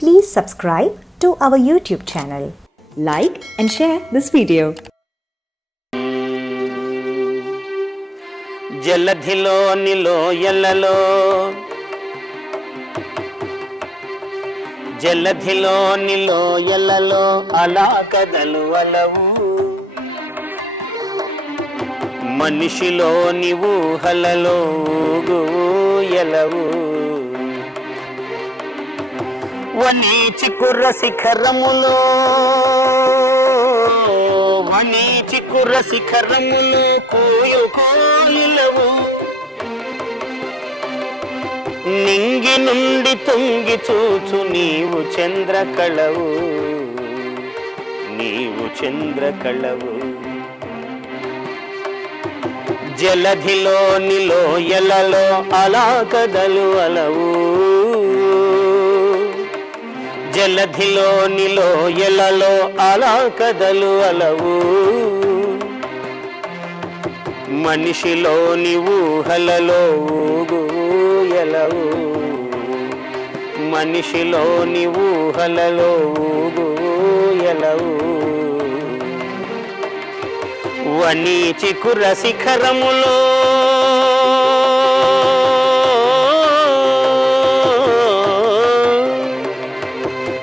Please subscribe to our YouTube channel. Like and share this video. జలధిలో నిలో ఎల్లలో జలధిలో నిలో ఎల్లలో అలా కదలు allow మనిషిలో నీవు హలలో ఎలవు వనీచి కుర్ర శిఖరములో వనీచి కుర్ర శిఖరములు కోయుకో నిలవు నింగి నుండి తొంగి చూచు నీవు చంద్రకళవు. నీవు చంద్రకళవు. జలధిలో నిలో ఎలలో అలా కదలు అలవు. జలధిలో నిలో ఎలలో అలా కదలు అలవు. మనిషిలోని ఊహలలో హలలో ఎలవు. మనిషిలో నీవు హలలో ఎలవు. చికుర శిఖరములో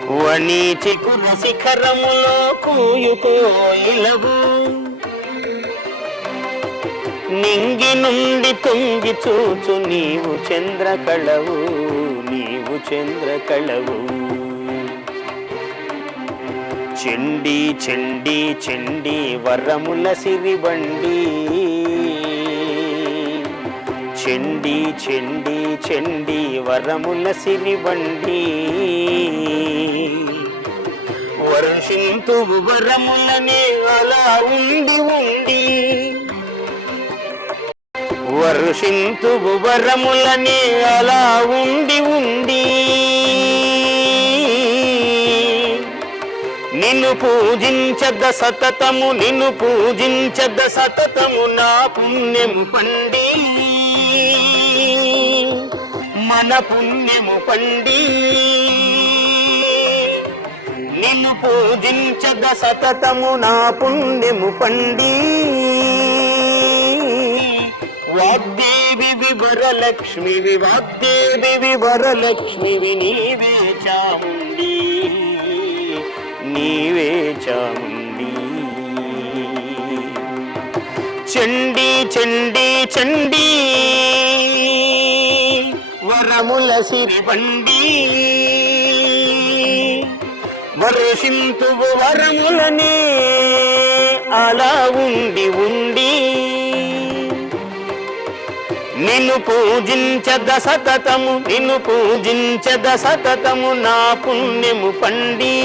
వని చికుర శిఖరములో కూయుకోయిలవు నింగి నుండి తుంగి చూచు నీవు చంద్రకళవు నీవు చంద్రకళవు. చెండి చెండి చెండి వరముల సిరిబండి. చెండి చెండి చెండి వరముల సిరిబండి. వర్షింతు వరములనే అలా ఉండి ఉండి. వర్షింతు వరములనే అలా ఉండి ఉండి. నిన్ను పూజించద సతతము నిన్ను పూజించద సతతము నా పుణ్యము పండి. మన పుణ్యము పండి. నిన్ను పూజించద సతతము నా పుణ్యము పండి. వాగ్దేవి వివరలక్ష్మివి వాగ్దేవి వివరలక్ష్మివి నీవే చాముండి. నీవే చాముండి. చండి చండి చండి. వరముల సిరిబండి వర్షింతువు వరములనే అలా ఉండి ఉండి. నిన్ను పూజించద సతతము నిన్ను పూజించద సతతము నా పుణ్యము పండి.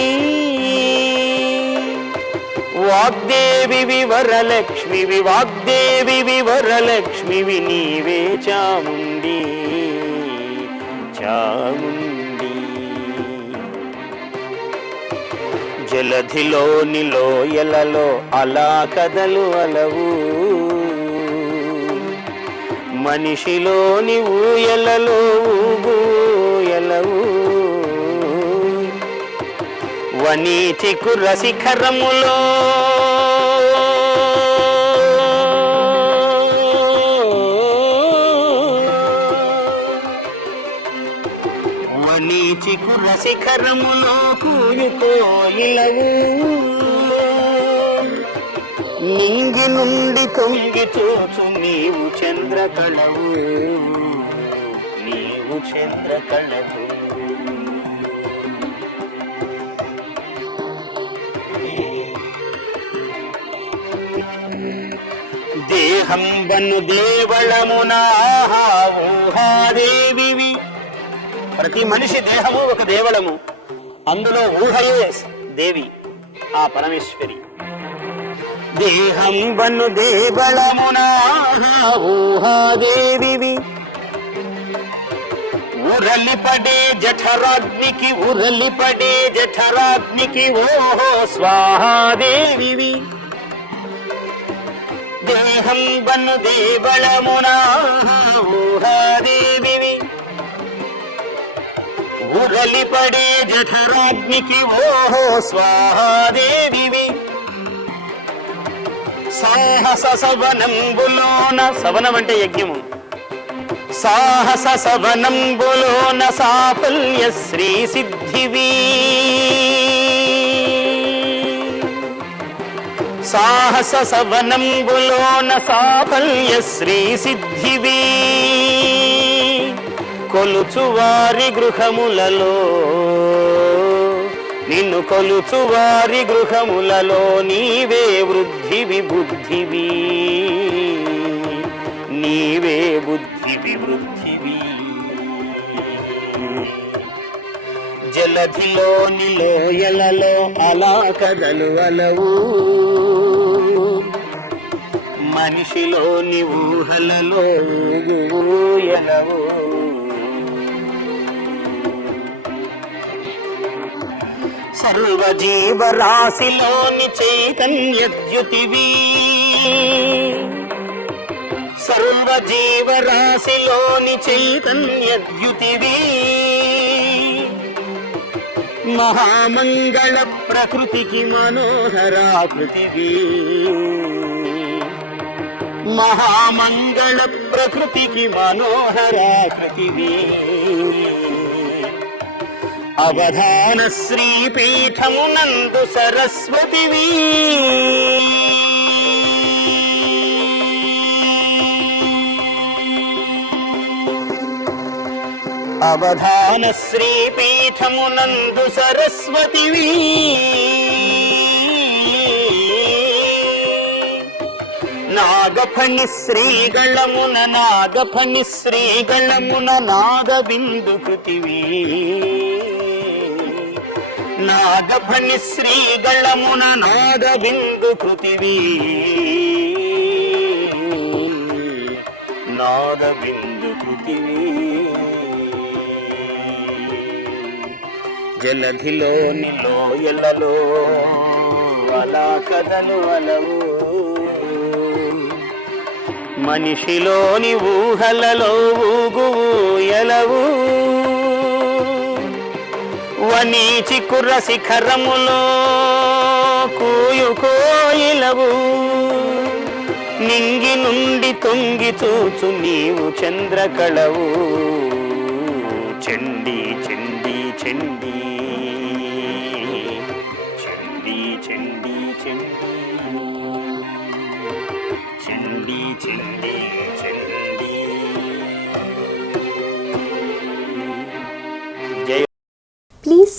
వాగ్దేవి వరలక్ష్మివి వాగ్దేవి వరలక్ష్మివి నీవే చాముండి చాముండి. జలధిలోని లోయలలో అలా కదలు అలవు. మనిషిలోని ఊయలలో ఊయలవు వనీతికు రసిఖరములో శిఖరములో వని చికుర శిఖరములో కూయుకోయిలవు నింగి నుండి తొంగి చూచు నీవు చంద్రకళవు. నీవు చంద్రకళవు. దేహం బను దేవళమునా ఊహాదేవి ప్రతి మనిషి దేహము ఒక దేవళము అందులో ఊహయే దేవి ఆ పరమేశ్వరి. దేహం బను దేవళమున ఊహాదేవివి. ఉరలిపడే జఠరాగ్నికి ఉరలిపడే జఠరాగ్నికి ఓహో స్వాహాదేవి దేహం బను దేవళమున ఊహాదేవి. ఊరలిపడే జఠరాగ్నికి మోహో స్వాహాదేవివి సాహస సవనంబులోన సవనం అంటే యజ్ఞము. సాహస సవనంబులోన సాఫల్య శ్రీ సిద్ధివి. సాహస సవనంబులోన సాఫల్య శ్రీ సిద్ధివీ. కొలుచువారి గృహములలో. నిన్ను కొలుచువారి గృహములలో నీవే వృద్ధివి బుద్ధివి నీవే బుద్ధివి వృద్ధివి జలధిలోని లోయలలో అలా కదలు అలవు. మనిషిలోని ఊహలలో ఊయలవు సర్వ జీవరాశిలోని చైతన్యద్యుతివి. సర్వ జీవరాశిలోని చైతన్యద్యుతివి. మహామంగళ ప్రకృతికి మనోహరాకృతివి మహామంగళ ప్రకృతికి మనోహరాకృతివి అవధాన శ్రీపీఠమునందు సరస్వతివి. అవధాన శ్రీపీఠమునందు సరస్వతివి. నాగఫణి శ్రీగళమున నాగఫణి శ్రీగళమున నాగబిందు కృతివి నాగభణి శ్రీగళమున నాగబిందు పృథివీ నాగబిందు పృథివీ జలధిలో నిలో ఎల్లలో అలా కదలు అలవు. మనిషిలోని ఊహలలో ఊగువు ఎలవూ. నీ చిక్కుర్ర శిఖరములో కూయు కోయిలవు. నింగి నుండి తొంగి చూచు నీవు చంద్రకళవు. చండి చండి చండి. చండి చండి చండి. చండి చండి చండి.